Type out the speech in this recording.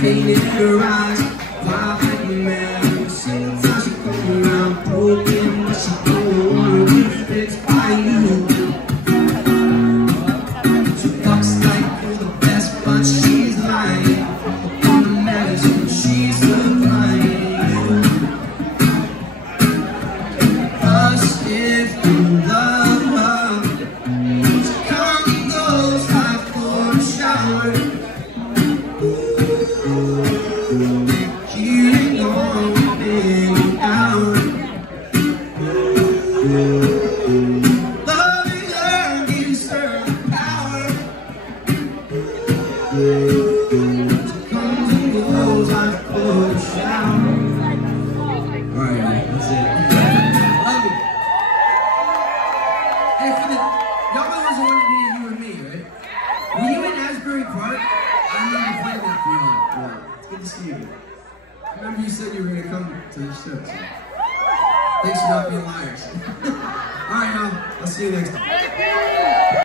Painted her eyes, wild like a man. Sometimes she come around broken, but she don't wanna be fixed by you. She talks like you're the best, but she's lying. On the medicine, she's supplying you. Us if you love her, she comes and goes like for a shower. I remember you said you were going to come to the show. So. Thanks for not being liars. Alright, y'all. I'll see you next time.